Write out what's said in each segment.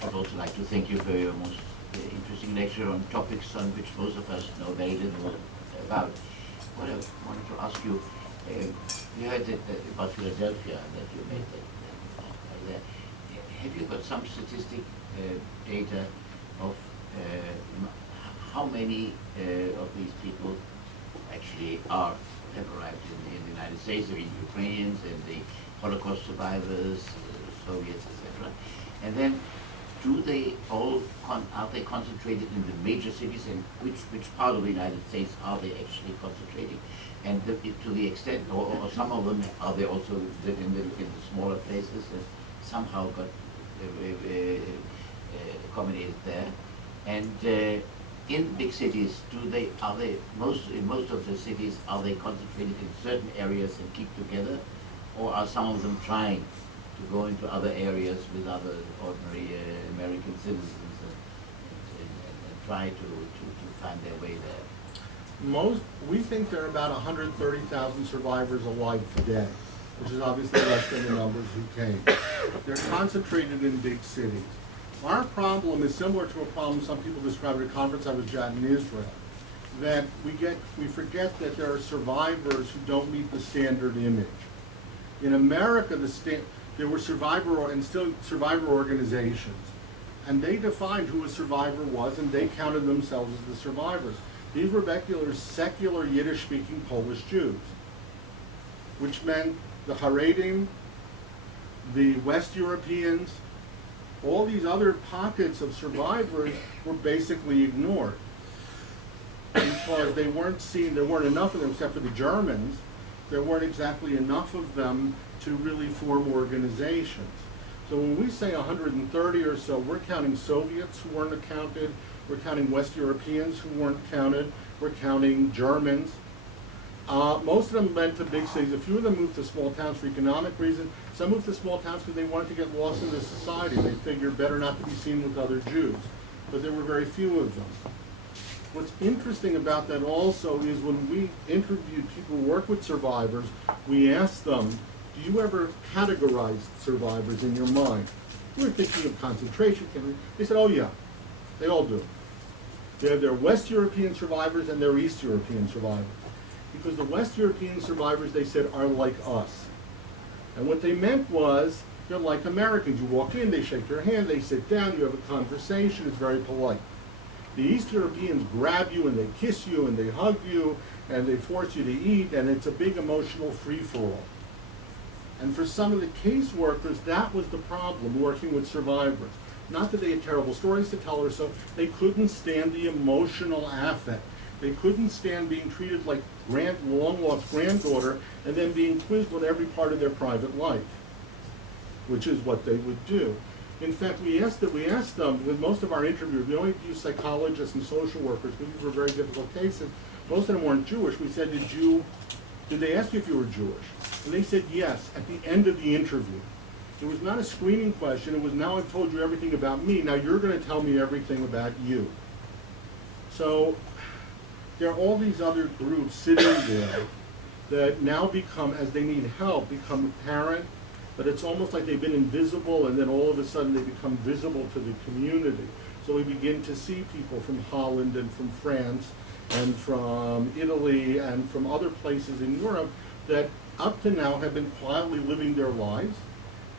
should also like to thank you for your most interesting lecture on topics on which most of us know very little about. What I wanted to ask you, you heard about Philadelphia that you made there. Have you got some statistic data of how many of these people actually have arrived in the United States? I mean, Ukrainians and the Holocaust survivors, Soviets, etc. And then, are they concentrated in the major cities, and which part of the United States are they actually concentrating? And to the extent, or some of them, are they also live in the smaller places and somehow got accommodated there? And in big cities, in most of the cities, are they concentrated in certain areas and keep together, or are some of them trying to go into other areas with other ordinary American citizens and try to find their way there? We think there are about 130,000 survivors alive today, which is obviously less than the numbers who came. They're concentrated in big cities. Our problem is similar to a problem some people described at a conference I was at in Israel, that we forget that there are survivors who don't meet the standard image. In America, there were survivor organizations, and they defined who a survivor was, and they counted themselves as the survivors. These were regular, secular, Yiddish-speaking Polish Jews, which meant the Haredim, the West Europeans, all these other pockets of survivors were basically ignored because they weren't seen. There weren't enough of them, except for the Germans. There weren't exactly enough of them to really form organizations. So when we say 130 or so, we're counting Soviets who weren't counted, we're counting West Europeans who weren't counted, we're counting Germans. Most of them went to big cities. A few of them moved to small towns for economic reasons. Some moved to small towns because they wanted to get lost in the society. They figured better not to be seen with other Jews. But there were very few of them. What's interesting about that also is when we interviewed people who work with survivors, we asked them, do you ever categorize survivors in your mind? We were thinking of concentration camps. They said, oh yeah, they all do. They have their West European survivors and their East European survivors. Because the West European survivors, they said, are like us. And what they meant was, they're like Americans. You walk in, they shake your hand, they sit down, you have a conversation, it's very polite. The East Europeans grab you and they kiss you and they hug you and they force you to eat, and it's a big emotional free-for-all. And for some of the caseworkers, that was the problem, working with survivors. Not that they had terrible stories to tell or so, they couldn't stand the emotional affect. They couldn't stand being treated like long-lost granddaughter and then being quizzed on every part of their private life, which is what they would do. In fact, we asked them, with most of our interviews, we only used psychologists and social workers because these were very difficult cases. Most of them weren't Jewish. We said, did they ask you if you were Jewish? And they said yes at the end of the interview. It was not a screening question. It was, now I've told you everything about me. Now you're going to tell me everything about you. So there are all these other groups sitting there that now become, as they need help, become apparent, but it's almost like they've been invisible and then all of a sudden they become visible to the community. So we begin to see people from Holland and from France and from Italy and from other places in Europe that up to now have been quietly living their lives,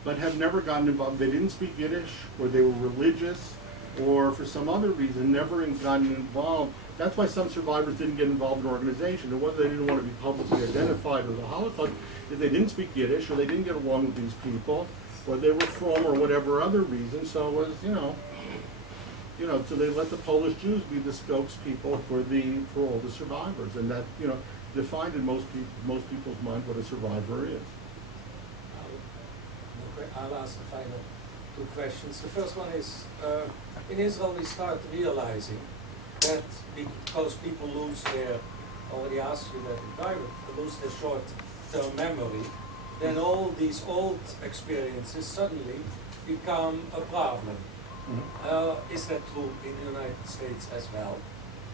but have never gotten involved. They didn't speak Yiddish, or they were religious, or for some other reason never gotten involved. That's why some survivors didn't get involved in organization. It wasn't they didn't want to be publicly identified with the Holocaust, if they didn't speak Yiddish, or they didn't get along with these people, or they were from, or whatever other reason. So it was, so they let the Polish Jews be the spokespeople for all the survivors, and that, defined in most people's mind what a survivor is. I'll ask the final two questions. The first one is, in Israel we start realizing that because people lose their, already asked you that in private, lose their short-term memory, then all these old experiences suddenly become a problem. Mm-hmm. Is that true in the United States as well?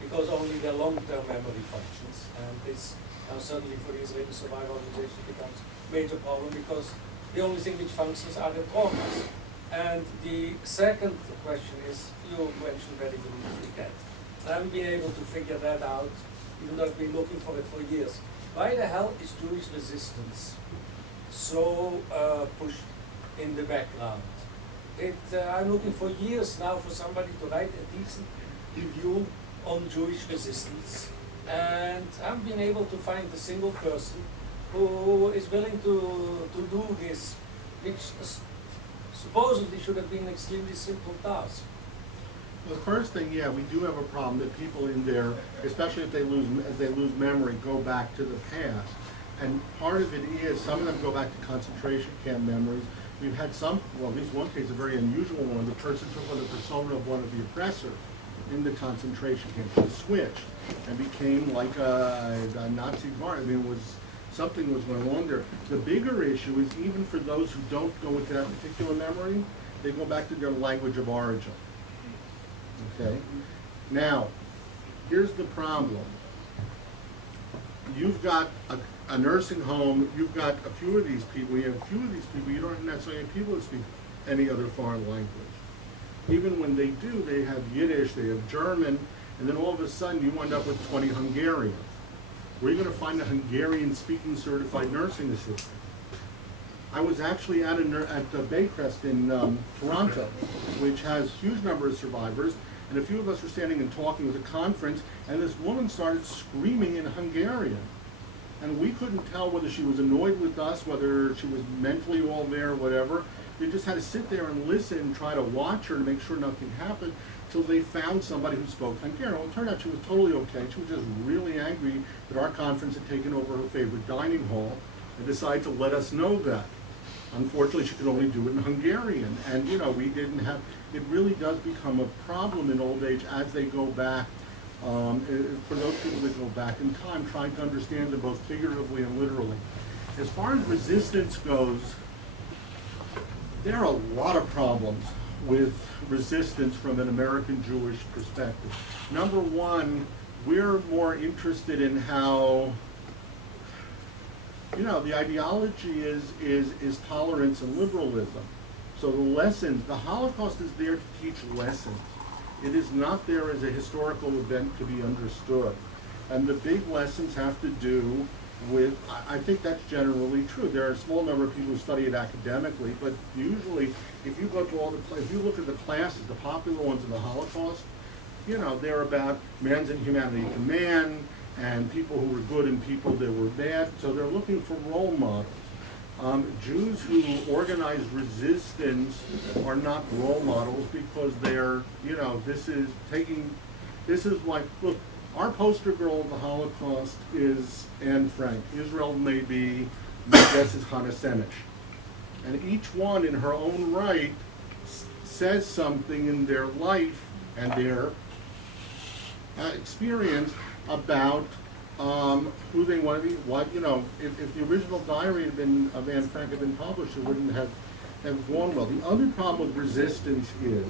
Because only their long-term memory functions, and this suddenly for the Israeli Survivor Organization becomes a major problem because the only thing which functions are the traumas. And the second question is, you mentioned very briefly that. I haven't been able to figure that out, even though I've been looking for it for years. Why the hell is Jewish resistance so pushed in the background? I'm looking for years now for somebody to write a decent review on Jewish resistance, and I haven't been able to find a single person who is willing to do this, which supposedly should have been an extremely simple task. The first thing, yeah, we do have a problem that people in there, especially if they lose memory, go back to the past. And part of it is, some of them go back to concentration camp memories. We've had some, well, at least one case, a very unusual one. The person took on the persona of one of the oppressors in the concentration camp. He switched and became like a Nazi guard. I mean, it was, something was going on there. The bigger issue is, even for those who don't go with that particular memory, they go back to their language of origin. Okay? Now, here's the problem. You've got a nursing home, you've got a few of these people, you have a few of these people, you don't necessarily have people that speak any other foreign language. Even when they do, they have Yiddish, they have German, and then all of a sudden you end up with 20 Hungarians. Where are you going to find a Hungarian-speaking certified nursing assistant? I was actually at Baycrest in Toronto, which has a huge number of survivors, and a few of us were standing and talking with a conference, and this woman started screaming in Hungarian. And we couldn't tell whether she was annoyed with us, whether she was mentally all there, whatever. They just had to sit there and listen and try to watch her to make sure nothing happened, till they found somebody who spoke Hungarian. Well, it turned out she was totally okay. She was just really angry that our conference had taken over her favorite dining hall and decided to let us know that. Unfortunately, she could only do it in Hungarian. And, you know, we didn't have, it really does become a problem in old age as they go back, for those people that go back in time, trying to understand them both figuratively and literally. As far as resistance goes, there are a lot of problems with resistance from an American Jewish perspective. Number one, we're more interested in how, you know, the ideology is tolerance and liberalism. So the lessons, the Holocaust is there to teach lessons. It is not there as a historical event to be understood. And the big lessons have to do with, I think that's generally true. There are a small number of people who study it academically, but usually if you go to all the, if you look at the classes, the popular ones in the Holocaust, you know, they're about man's inhumanity to man, and people who were good and people that were bad. So they're looking for role models. Jews who organize resistance are not role models because they're, you know, this is like, look, our poster girl of the Holocaust is Anne Frank. Israel may be, my guess is Hannah Senech. And each one in her own right says something in their life and their experience about who they want to be. What, you know, if the original diary had been of Anne Frank had been published, it wouldn't have gone well. The other problem with resistance is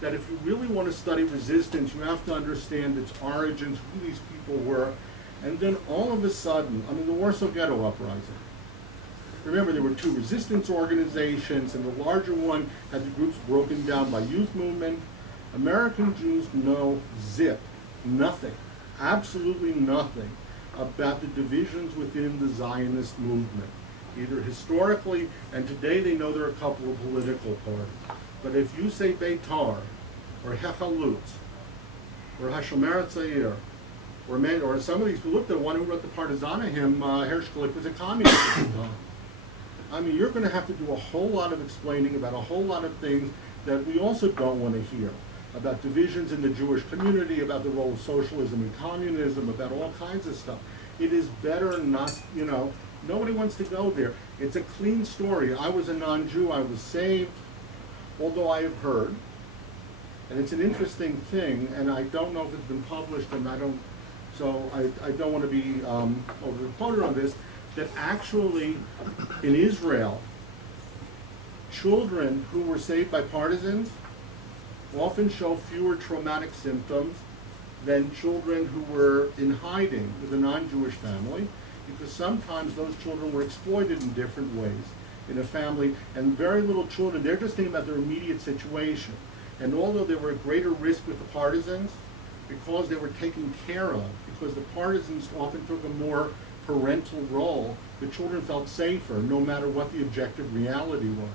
that if you really want to study resistance, you have to understand its origins, who these people were, and then all of a sudden, I mean, the Warsaw Ghetto Uprising. Remember, there were two resistance organizations, and the larger one had the groups broken down by youth movement. American Jews know zip, nothing, absolutely nothing about the divisions within the Zionist movement, either historically, and today they know there are a couple of political parties. But if you say Beitar, or Hechalutz, or Hashomer Tzair, or some of these people, look, the one who wrote the Partizana hymn, Hershkolik, was a communist at the time. I mean, you're going to have to do a whole lot of explaining about a whole lot of things that we also don't want to hear, about divisions in the Jewish community, about the role of socialism and communism, about all kinds of stuff. It is better not, you know, nobody wants to go there. It's a clean story. I was a non-Jew, I was saved. Although I have heard, and it's an interesting thing, and I don't know if it's been published, and I don't want to be over-quoted on this, that actually in Israel, children who were saved by partisans often show fewer traumatic symptoms than children who were in hiding with a non-Jewish family, because sometimes those children were exploited in different ways. in a family, and very little children, they're just thinking about their immediate situation. And although they were at greater risk with the partisans, because they were taken care of, because the partisans often took a more parental role, the children felt safer no matter what the objective reality was.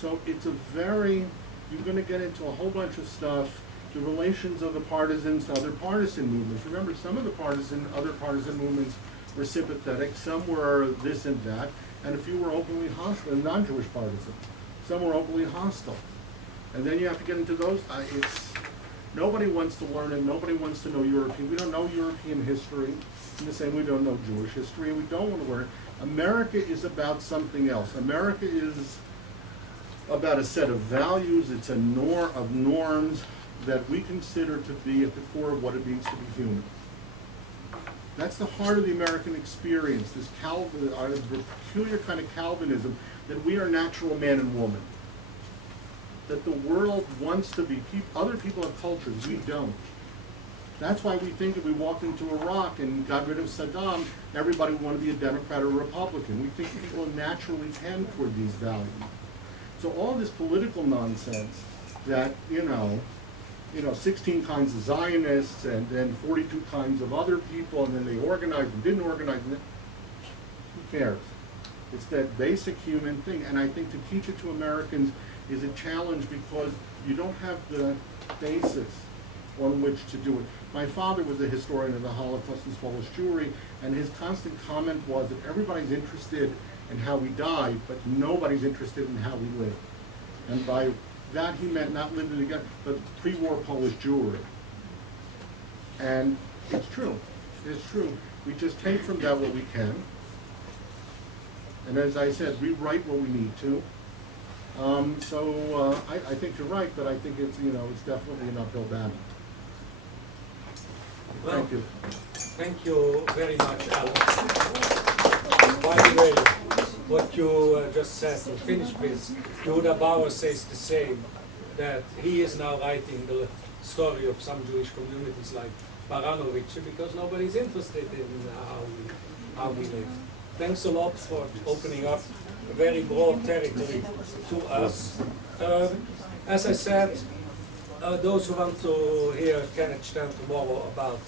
So it's a very, you're going to get into a whole bunch of stuff, the relations of the partisans to other partisan movements. Remember, some of the other partisan movements were sympathetic, some were this and that, and a few were openly hostile, non-Jewish partisans. Some were openly hostile. And then you have to get into those, nobody wants to learn it, nobody wants to know European. We don't know European history, in the same way we don't know Jewish history, we don't want to learn it. America is about something else. America is about a set of values, it's a norm of norms that we consider to be at the core of what it means to be human. That's the heart of the American experience, this peculiar kind of Calvinism, that we are natural man and woman. That the world wants to be, other people have cultures, we don't. That's why we think if we walked into Iraq and got rid of Saddam, everybody would want to be a Democrat or Republican. We think people naturally tend toward these values. So all this political nonsense that, 16 kinds of Zionists and then 42 kinds of other people, and then they organized and didn't organize, who cares? It's that basic human thing, and I think to teach it to Americans is a challenge because you don't have the basis on which to do it. My father was a historian of the Holocaust and Polish Jewry, and his constant comment was that everybody's interested in how we died, but nobody's interested in how we lived. And by that he meant not living together, but pre-war Polish Jewry. And it's true. It's true. We just take from that what we can. And as I said, we write what we need to. I think you're right, but I think it's, it's definitely an uphill battle. Well, thank you. Thank you very much, Alex. By the way, what you just said, to finish with, Yehuda Bauer says the same, that he is now writing the story of some Jewish communities like Baranovich because nobody's interested in how we live. Thanks a lot for opening up a very broad territory to us. As I said, those who want to hear Kenneth Stern tomorrow about